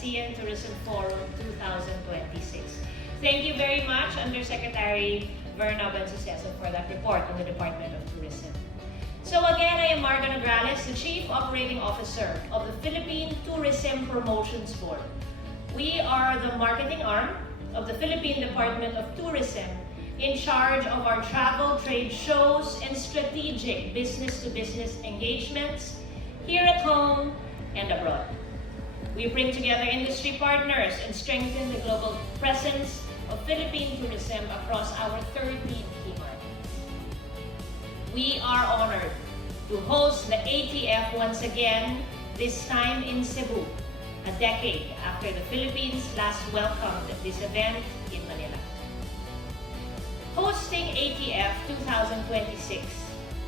ASEAN Tourism Forum 2026. Thank you very much, Undersecretary Verna Bensuceso, for that report on the Department of Tourism. So again, I am Margarita Nograles, the Chief Operating Officer of the Philippine Tourism Promotions Board. We are the marketing arm of the Philippine Department of Tourism, in charge of our travel, trade shows, and strategic business-to-business engagements here at home and abroad. We bring together industry partners and strengthen the global presence of Philippine tourism across our 13 key markets. We are honored to host the ATF once again, this time in Cebu, a decade after the Philippines last welcomed this event in Manila. Hosting ATF 2026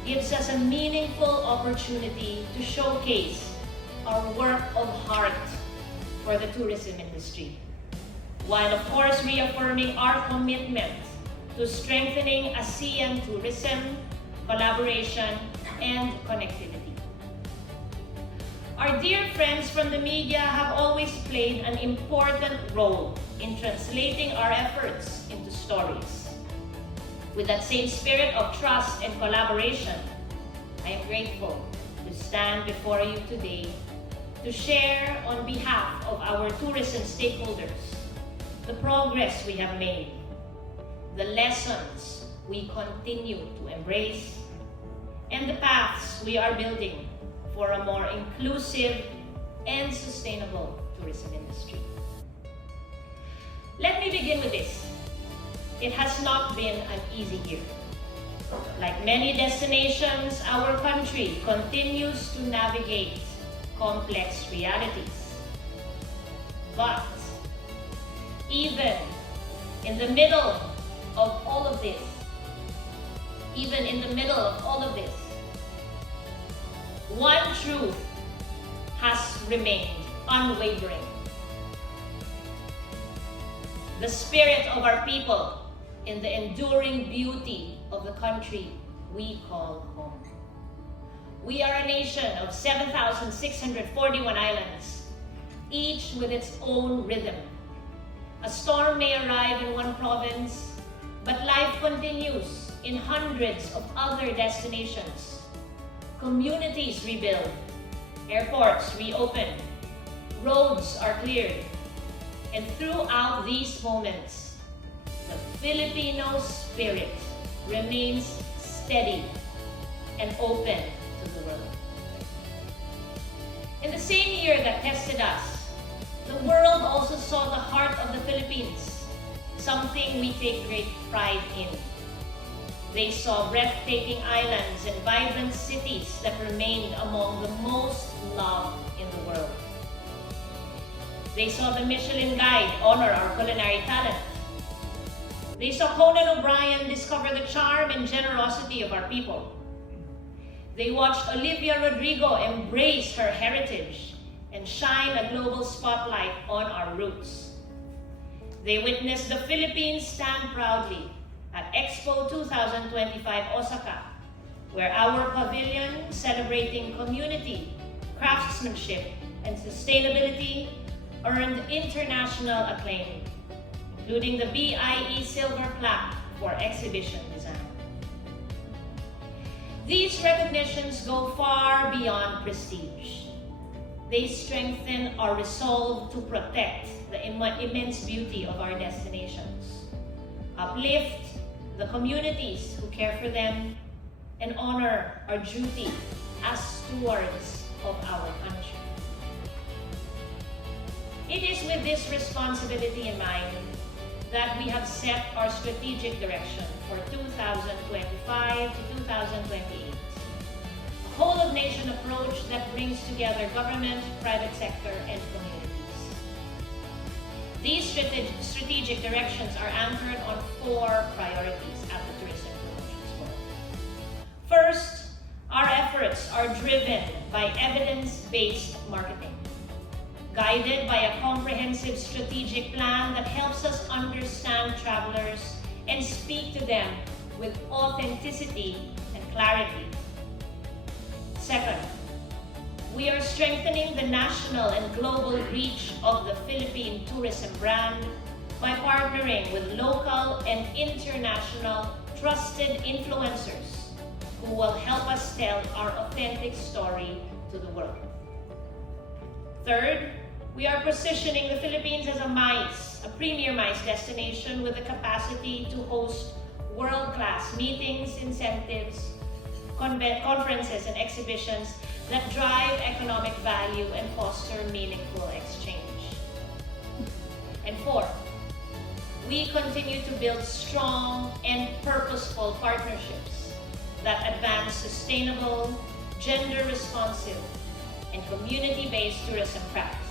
gives us a meaningful opportunity to showcase our work of heart for the tourism industry, while of course reaffirming our commitment to strengthening ASEAN tourism, collaboration, and connectivity. Our dear friends from the media have always played an important role in translating our efforts into stories. With that same spirit of trust and collaboration, I am grateful to stand before you today to share on behalf of our tourism stakeholders the progress we have made, the lessons we continue to embrace, and the paths we are building for a more inclusive and sustainable tourism industry. Let me begin with this. It has not been an easy year. Like many destinations, our country continues to navigate complex realities. But even in the middle of all of this, one truth has remained unwavering. The spirit of our people in the enduring beauty of the country we call home. We are a nation of 7,641 islands, each with its own rhythm. A storm may arrive in one province, but life continues in hundreds of other destinations. Communities rebuild, airports reopen, roads are cleared, and throughout these moments, the Filipino spirit remains steady and open to the world. In the same year that tested us, the world also saw the heart of the Philippines, something we take great pride in. They saw breathtaking islands and vibrant cities that remained among the most loved in the world. They saw the Michelin Guide honor our culinary talent. They saw Conan O'Brien discover the charm and generosity of our people. They watched Olivia Rodrigo embrace her heritage and shine a global spotlight on our roots. They witnessed the Philippines stand proudly at Expo 2025 Osaka, where our pavilion celebrating community, craftsmanship, and sustainability earned international acclaim, including the BIE Silver Plaque for exhibition design. These recognitions go far beyond prestige. They strengthen our resolve to protect the immense beauty of our destinations, uplift the communities who care for them, and honor our duty as stewards of our country. It is with this responsibility in mind that we have set our strategic direction for 2025 to 2028. A whole-of-nation approach that brings together government, private sector, and communities. These strategic directions are anchored on 4 priorities at the Tourism Promotions Board. First, our efforts are driven by evidence-based marketing, guided by a comprehensive strategic plan that helps us understand travelers and speak to them with authenticity and clarity. Second, we are strengthening the national and global reach of the Philippine tourism brand by partnering with local and international trusted influencers who will help us tell our authentic story to the world. Third, we are positioning the Philippines as a premier MICE destination with the capacity to host world-class meetings, incentives, conferences, and exhibitions that drive economic value and foster meaningful exchange. And fourth, we continue to build strong and purposeful partnerships that advance sustainable, gender-responsive, and community-based tourism practices.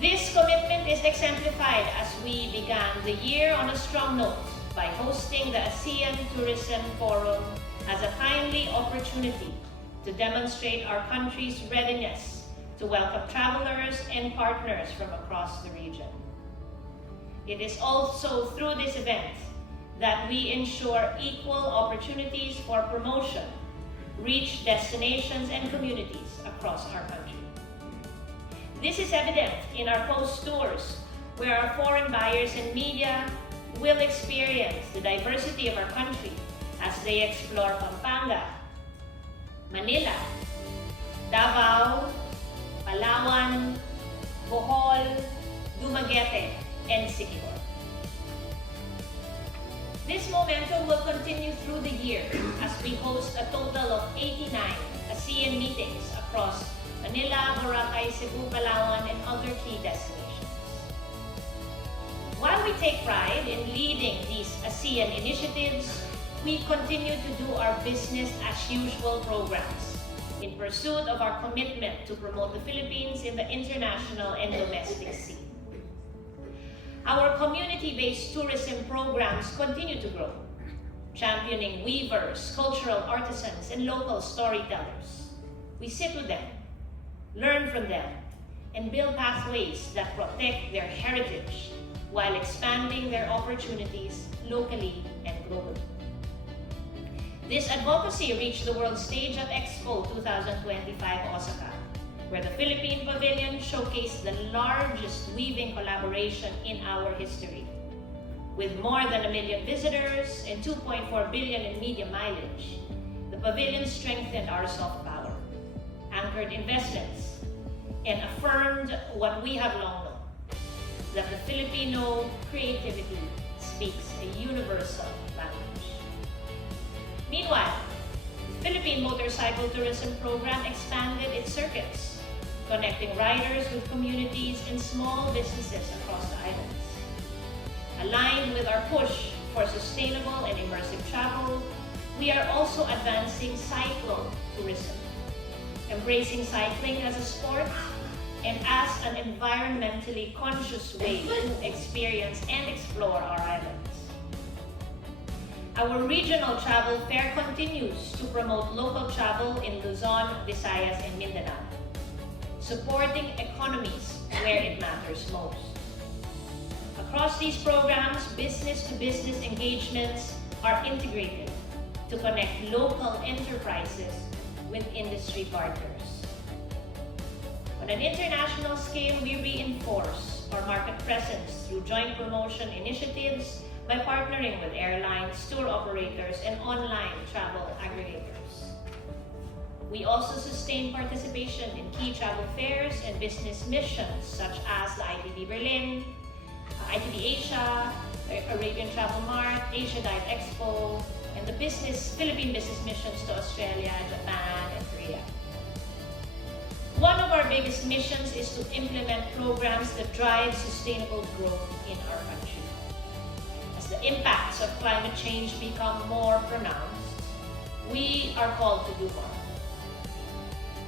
This commitment is exemplified as we began the year on a strong note by hosting the ASEAN Tourism Forum as a timely opportunity to demonstrate our country's readiness to welcome travelers and partners from across the region. It is also through this event that we ensure equal opportunities for promotion reach destinations and communities across our country. This is evident in our post tours, where our foreign buyers and media will experience the diversity of our country as they explore Pampanga, Manila, Davao, Palawan, Bohol, Dumaguete, and Siquijor. This momentum will continue through the year as we host a total of 89 ASEAN meetings across Manila, Boracay, Cebu, Palawan, and other key destinations. While we take pride in leading these ASEAN initiatives, we continue to do our business as usual programs in pursuit of our commitment to promote the Philippines in the international and domestic scene. Our community-based tourism programs continue to grow, championing weavers, cultural artisans, and local storytellers. We sit with them, learn from them, and build pathways that protect their heritage while expanding their opportunities locally and globally. This advocacy reached the world stage at Expo 2025 Osaka, where the Philippine Pavilion showcased the largest weaving collaboration in our history. With more than 1 million visitors and 2.4 billion in media mileage, the pavilion strengthened our soft power, anchored investments, and affirmed what we have long known, that the Filipino creativity speaks a universal language. Meanwhile, the Philippine Motorcycle Tourism Program expanded its circuits, connecting riders with communities and small businesses across the islands. Aligned with our push for sustainable and immersive travel, we are also advancing cyclo-tourism, embracing cycling as a sport and as an environmentally conscious way to experience and explore our islands. Our regional travel fair continues to promote local travel in Luzon, Visayas, and Mindanao, supporting economies where it matters most. Across these programs, business-to-business engagements are integrated to connect local enterprises with industry partners. On an international scale, we reinforce our market presence through joint promotion initiatives by partnering with airlines, tour operators, and online travel aggregators. We also sustain participation in key travel fairs and business missions such as the ITB Berlin, ITB Asia, Arabian Travel Mart, Asia Dive Expo, and the Philippine business missions to Australia, Japan, and Korea. One of our biggest missions is to implement programs that drive sustainable growth in our country. As the impacts of climate change become more pronounced, we are called to do more.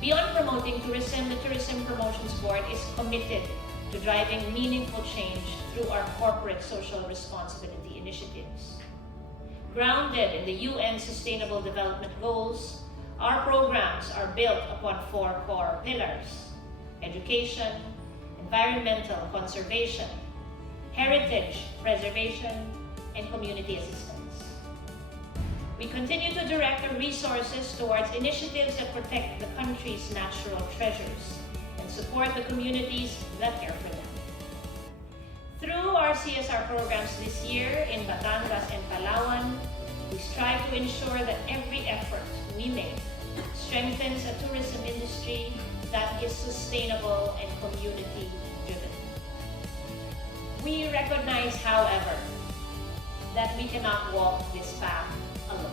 Beyond promoting tourism, the Tourism Promotions Board is committed to driving meaningful change through our corporate social responsibility initiatives. Grounded in the UN Sustainable Development Goals, our programs are built upon 4 core pillars: education, environmental conservation, heritage preservation, and community assistance. We continue to direct our resources towards initiatives that protect the country's natural treasures and support the communities that care for them. Through our CSR programs this year in Batangas and Palawan, we strive to ensure that every effort we make strengthens a tourism industry that is sustainable and community-driven. We recognize, however, that we cannot walk this path alone.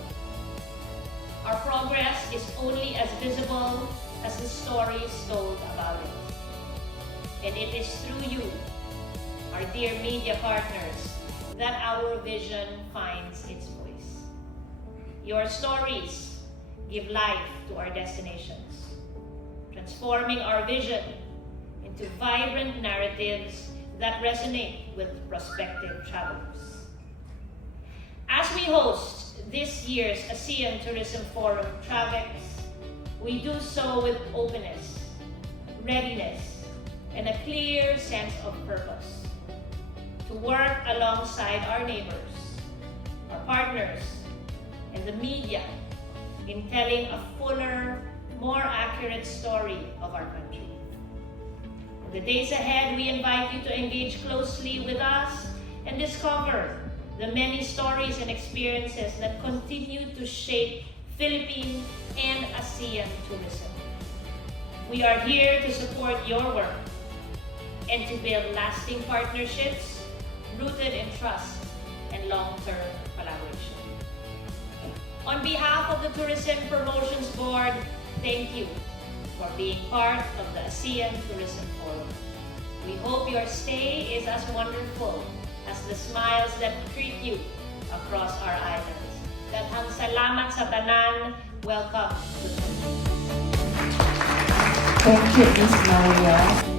Our progress is only as visible as the stories told about it. And it is through you, our dear media partners, that our vision finds its voice. Your stories give life to our destinations, transforming our vision into vibrant narratives that resonate with prospective travelers. As we host this year's ASEAN Tourism Forum TRAVEX, we do so with openness, readiness, and a clear sense of purpose to work alongside our neighbors, our partners, and the media in telling a fuller, more accurate story of our country. In the days ahead, we invite you to engage closely with us and discover the many stories and experiences that continue to shape Philippine and ASEAN tourism. We are here to support your work and to build lasting partnerships rooted in trust and long-term collaboration. On behalf of the Tourism Promotions Board, thank you for being part of the ASEAN Tourism Forum. We hope your stay is as wonderful as the smiles that greet you across our islands. Daghang salamat sa tanan. Welcome to the Thank you, Ms. Maria.